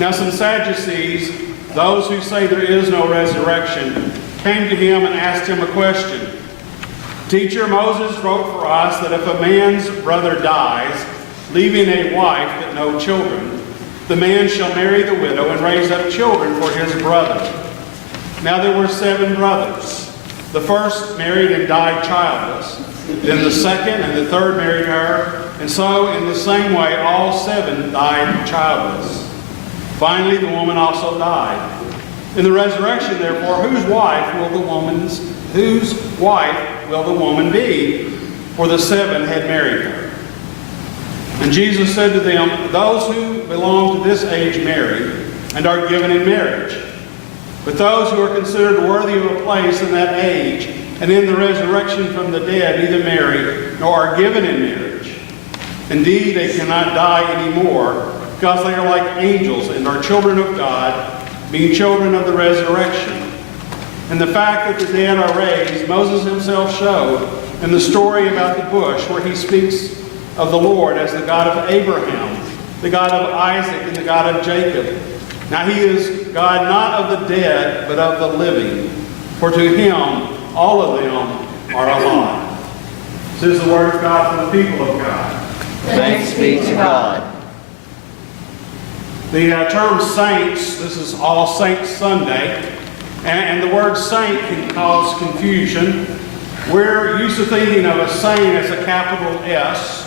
Now some Sadducees, those who say there is no resurrection, came to him and asked him a question. Teacher, Moses wrote for us that if a man's brother dies, leaving a wife but no children, the man shall marry the widow and raise up children for his brother. Now there were 7 brothers. The first married and died childless. Then the second and the third married her, and so in the same way all 7 died childless. Finally the woman also died. In the resurrection, therefore, whose wife will the woman be? For the 7 had married her. And Jesus said to them, those who belong to this age marry, and are given in marriage. But those who are considered worthy of a place in that age, and in the resurrection from the dead, neither marry, nor are given in marriage. Indeed, they cannot die anymore, because they are like angels, and are children of God, being children of the resurrection. And the fact that the dead are raised, Moses himself showed in the story about the bush, where he speaks of the Lord as the God of Abraham, the God of Isaac, and the God of Jacob. Now he is God not of the dead, but of the living. For to him all of them are alive. This is the word of God for the people of God. Thanks be to God. The term saints, this is All Saints Sunday, and the word saint can cause confusion. We're used to thinking of a saint as a capital S,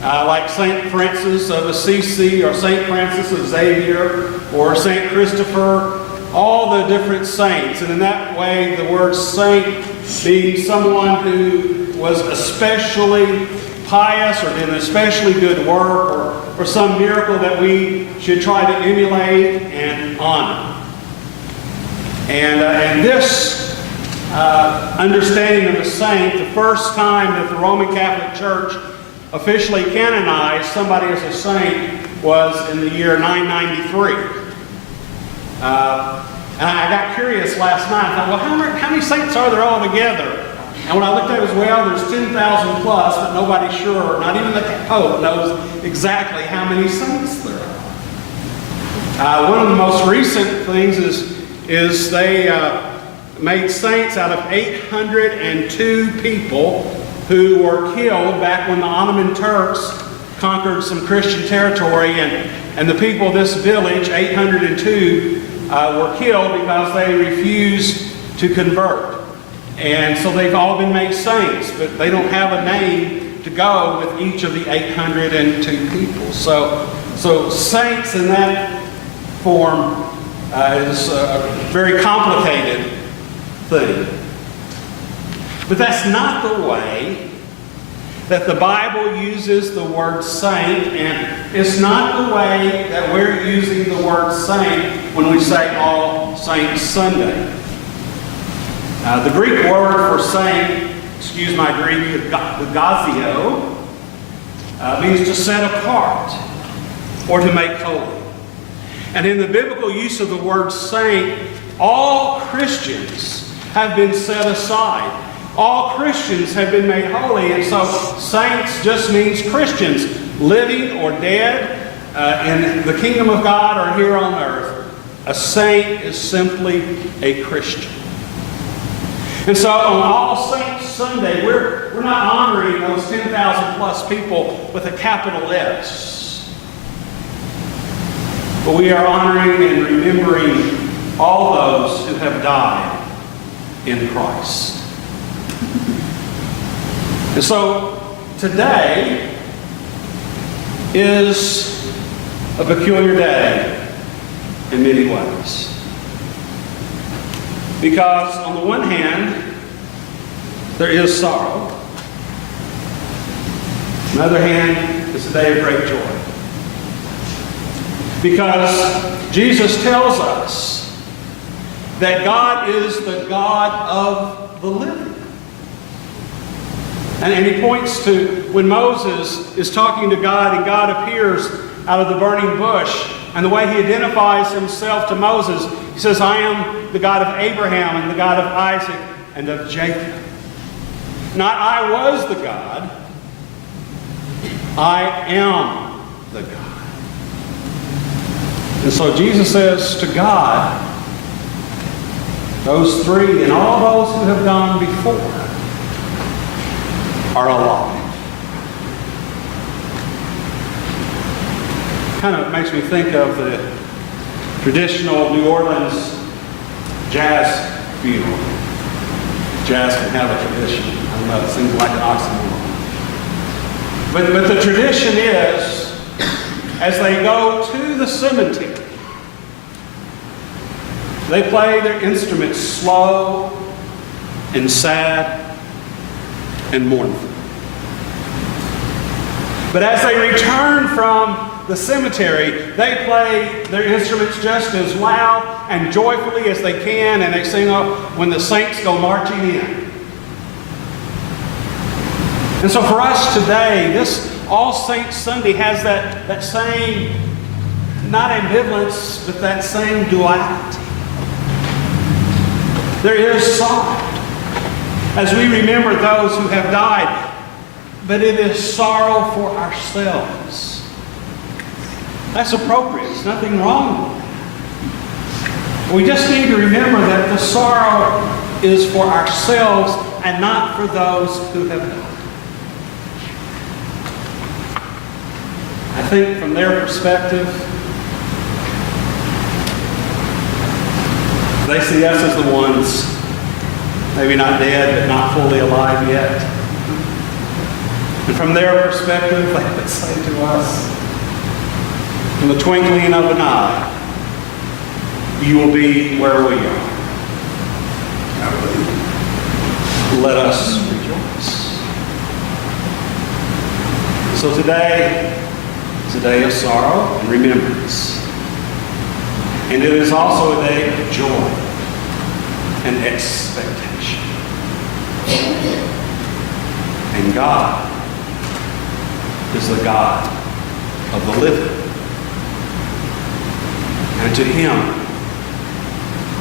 like St. Francis of Assisi, or St. Francis of Xavier, or St. Christopher, all the different saints. And in that way, the word saint being someone who was especially pious or did an especially good work or some miracle that we should try to emulate and honor. And this understanding of a saint, the first time that the Roman Catholic Church officially canonized somebody as a saint was in the year 993. And I got curious last night. I thought, well, how many saints are there all together? And when I looked at it, there's 10,000 plus, but nobody's sure, not even the Pope knows exactly how many saints there are. One of the most recent things is they made saints out of 802 people who were killed back when the Ottoman Turks conquered some Christian territory, and the people of this village, 802, were killed because they refused to convert. And so they've all been made saints, but they don't have a name to go with each of the 802 people. So saints in that form is a very complicated thing. But that's not the way that the Bible uses the word saint, and it's not the way that we're using the word saint when we say All Saints Sunday. The Greek word for saint, excuse my Greek, gazio, means to set apart or to make holy. And in the biblical use of the word saint, all Christians have been set aside. All Christians have been made holy, and so saints just means Christians, living or dead in the kingdom of God or here on earth. A saint is simply a Christian. And so on All Saints Sunday, we're not honoring those 10,000 plus people with a capital S. But we are honoring and remembering all those who have died in Christ. And so today is a peculiar day in many ways. Because on the one hand, there is sorrow. On the other hand, it's a day of great joy. Because Jesus tells us that God is the God of the living. And he points to when Moses is talking to God and God appears out of the burning bush, and the way he identifies himself to Moses, he says, I am the God of Abraham and the God of Isaac and of Jacob. Not I was the God, I am the God. And so Jesus says to God, those three and all those who have gone before are alive. Kind of makes me think of the traditional New Orleans jazz funeral. Jazz can have a tradition. I don't know, it seems like an oxymoron. But the tradition is, as they go to the cemetery, they play their instruments slow and sad and mournful. But as they return from the cemetery, they play their instruments just as loud and joyfully as they can, and they sing when the saints go marching in. And so for us today, this All Saints Sunday has that same, not ambivalence, but that same duality. There is sorrow as we remember those who have died, but it is sorrow for ourselves. That's appropriate. There's nothing wrong with that. We just need to remember that the sorrow is for ourselves and not for those who have died. I think from their perspective, they see us as the ones, maybe not dead, but not fully alive yet. And from their perspective, they would say to us, in the twinkling of an eye, you will be where we are. Let us rejoice. So today is a day of sorrow and remembrance. And it is also a day of joy and expectation. And God is the God of the living. And to Him,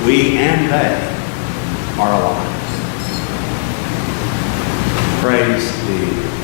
we and they are alive. Praise be